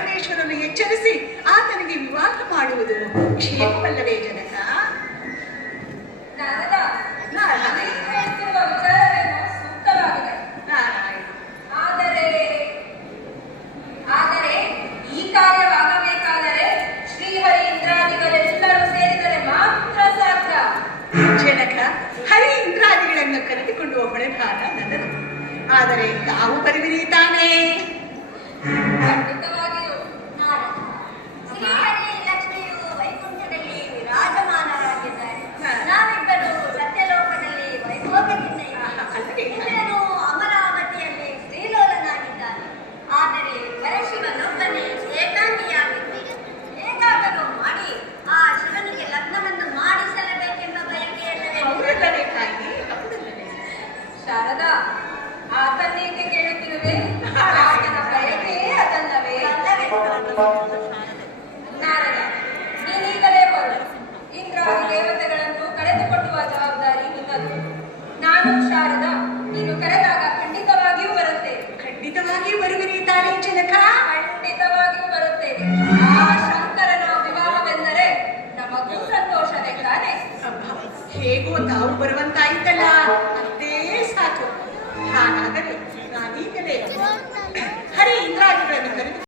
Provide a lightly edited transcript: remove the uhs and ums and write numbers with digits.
ಪರಮೇಶ್ವರನು ಎಚ್ಚರಿಸಿ ಆತನಿಗೆ ವಿವಾಹ ಮಾಡುವುದು ಕ್ಷೇಮವಲ್ಲವೇ ಜನಕ? ಆದರೆ ಈ ಕಾರ್ಯವಾಗಬೇಕಾದರೆ ಶ್ರೀಹರಿ ಇಂದ್ರಾದಿಗಳೆಲ್ಲರೂ ಸೇರಿದರೆ ಮಾತ್ರ ಸಾಧ್ಯ. ಜನಕ, ಹರಿ ಇಂದ್ರಾದಿಗಳನ್ನು ಕರೆದುಕೊಂಡು ಹೊಳೆ ಭಾರ ನನ್ನದು. ಆದರೆ ತಾವು ಬರುವಿರಿ ತಾನೇ? ಖಂಡಿತವಾಗಿಯೂ. ಶ್ರೀಹರಿ ಲಕ್ಷ್ಮಿಯು ವೈಕುಂಠದಲ್ಲಿ ವಿರಾಜಮಾನರಾಗಿದ್ದಾರೆ. ನಾವಿಬ್ಬರು ಸತ್ಯಲೋಕದಲ್ಲಿ ವೈಭೋಗದಿಂದ ಇಂದ್ರನು ಅಮರಾವತಿಯಲ್ಲಿ ಶ್ರೀಲೋಲನಾಗಿದ್ದಾನೆ. ಆದರೆ ಪರಶಿವನೊಬ್ಬನೇ ಏಕಾಂಗಿಯಾಗಿದ್ದು ಹೇಗಾದರೂ ಮಾಡಿ ಆ ಶಿವನಿಗೆ ಲಗ್ನವನ್ನು ಮಾಡಿಸಲೇಬೇಕೆಂಬ ಬಯಕೆಯಲ್ಲವೇ ಶಾರದಾ, ಆತನೇಕೆ ಕೇಳುತ್ತಿರುವೆ? ಆತನ ಬಯಕೆ ಅದಲ್ಲವೇ? ನಾರದ, ನೀನೀಗಲೇ ಬರು. ಇಂದ್ರಾದಿ ದೇವತೆಗಳನ್ನು ಕರೆದುಕೊಳ್ಳುವ ಜವಾಬ್ದಾರಿ ನಿನ್ನದು. ನಾನು ಶಾರದಾ ನೀನು ಕರೆದಾಗ ಖಂಡಿತವಾಗಿಯೂ ಬರುತ್ತೇವೆ. ಖಂಡಿತವಾಗಿಯೂ ಬರುವಿರಿ ತಾನೇ ಜನಕ? ಖಂಡಿತವಾಗಿಯೂ ಬರುತ್ತೇವೆ. ಆ ಶಂಕರನ ವಿವಾಹವೆಂದರೆ ನಮಗೂ ಸಂತೋಷವೇ ತಾನೆ? ಹೇಗೋ ತಾವು ಬರುವಂತಾಯಿತಲ್ಲ, ಅದೇ ಸಾಕು. ಹಾಗಾದರೆ ನಾನೀಗಲೇ ಹರಿ ಇಂದ್ರಾದಿಗಳನ್ನು ಕರೆದು